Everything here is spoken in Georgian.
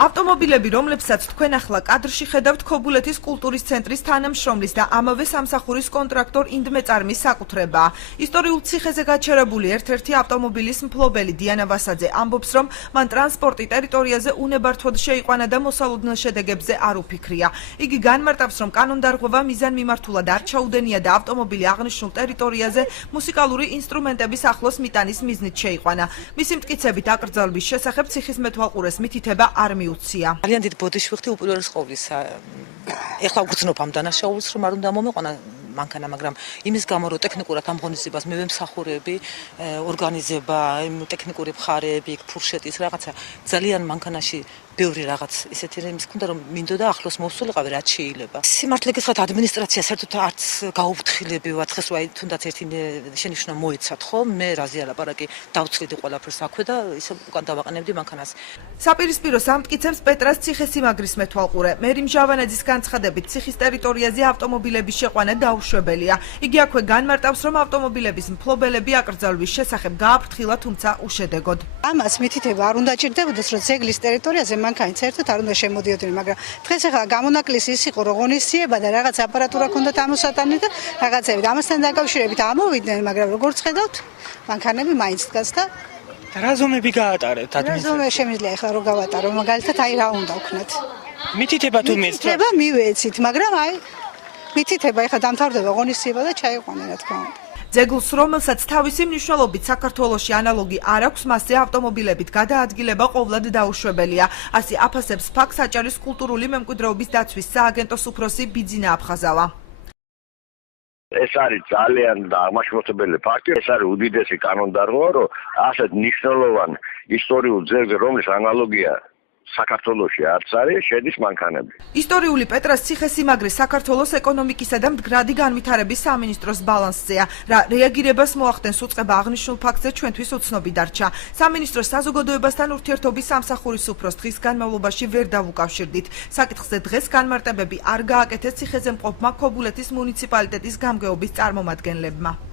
ავტომობილები, რომლებსაც თქვენ ახლა კადრში ხედავთ, ქობულეთის კულტურის ცენტრის თანამშრომლის და ამავე სამსახურის კონტრაქტორ ინდმეწარმის საკუთრებაა. ისტორიულ ციხეზე გაჩერებული ერთ-ერთი ავტომობილის მფლობელი დიანა ვასაძე ამბობს, რომ მან ტრანსპორტი ტერიტორიაზე უნებართვოდ შეიყვანა და მოსალოდნელ შედეგებზე არ უფიქრია. იგი განმარტავს, რომ კანონდარღვევა მიზანმიმართულად არ ჩაუდენია და ავტომობილი აღნიშნულ ტერიტორიაზე მუსიკალური ინსტრუმენტების ახლოს მიტანის მიზნით შეიყვანა. მისი მტკიცებით აკრძალვის შესახებ ციხის მეთვალყურეს მითითება არ მიუცია. ძალიან დიდ ბოდიშვიხტი უპირველეს ყოვლისა. ეხლა ვგრძნობ ამ დანაშაულს, რომ არ უნდა მომეყვანა მანქანა, მაგრამ იმის გამო, რომ ტექნიკურად ამ ღონისძიებას მე ვემსახურები, ორგანიზება, ტექნიკური მხარეები, ფურშეტის რაღაცა, ძალიან მანქანაში ბევრი რაღაც ისეთი რამის ქონდა, რომ მინდოდა ახლოს მოვსულიყავი, რაც შეიძლება. სიმართლე გითხრათ, ადმინისტრაცია საერთოდ არც გაუფრთხილები ვარ, დღეს ვაი თუნდაც ერთი შენიშვნა მოიცათ, ხო? მე რაზეა ლაპარაკი, დავცლიდი ყველაფერს აქვე და ისე უკან დავაყენებდი მანქანას. საპირისპირო სამტკიცებს პეტრას ციხესიმაგრის მეთვალყურე. მერიმ ჟავანაძის განცხადებით, ციხის ტერიტორიაზე ავტომობილების შეყვანა დაუშვებელია. იგი აქვე განმარტავს, რომ ავტომობილების მფლობელები აკრძალვის შესახებ გააფრთხილა, თუმცა უშედეგოდ. ამას მითითება არ უნდა ჭირდებოდეს, რომ ძეგლის ტერიტორიაზე მანქანით საერთოდ არ უნდა შემოდიოდნენ, მაგრამ დღეს ახლა გამონაკლისი ის იყო, რომ ღონისძიება და რაღაც აპარატურა ქონდათ ამოსატანი და რაღაცები. ამასთან დაკავშირებით ამოვიდნენ, მაგრამ როგორც ხედავთ, მანქანები მაინც დგას და რა ზომები გაატარეთ ადმინისტრაციამ? რა ზომე შემიძლია ახლა რომ გავატარო, მაგალითად აი რა უნდა ვქნათ. მითითება თუ მიეცეთ? მითითება მივეცით, მაგრამ აი მითითება ახლა დამთავრდება ღონისძიება და ჩაიყვანენ, რა თქმა უნდა. ძეგლს, რომელსაც თავისი მნიშვნელობით საქართველოში ანალოგი არ აქვს, მასზე ავტომობილებით გადაადგილება ყოვლად დაუშვებელია. ასე აფასებს ფაქტს აჭარის კულტურული მემკვიდრეობის დაცვის სააგენტოს უფროსი ბიძინა აფხაზავა. ეს არის ძალიან აღმაშფოთებელი ფაქტი, ეს არის უდიდესი კანონდარღვა, რომ ასეთ მნიშვნელოვან ისტორიულ ძეგლზე, რომლის ანალოგია საქართველოში არც არის, შედის მანქანები. ისტორიული პეტრას ციხესიმაგრე საქართველოს ეკონომიკისა და მდგრადი განვითარების სამინისტროს ბალანსზეა. რა რეაგირებას მოახდენს უწყება აღნიშნულ ფაქტზე ჩვენთვის უცნობი დარჩა. სამინისტროს საზოგადოებასთან ურთიერთობის სამსახურის უფროს დღის განმავლობაში ვერ დავუკავშირდით. საკითხზე დღეს განმარტებები არ გააკეთეს ციხეზე მყოფმა ქობულეთის მუნიციპალიტეტის გამგეობის წარმომადგენლებმა.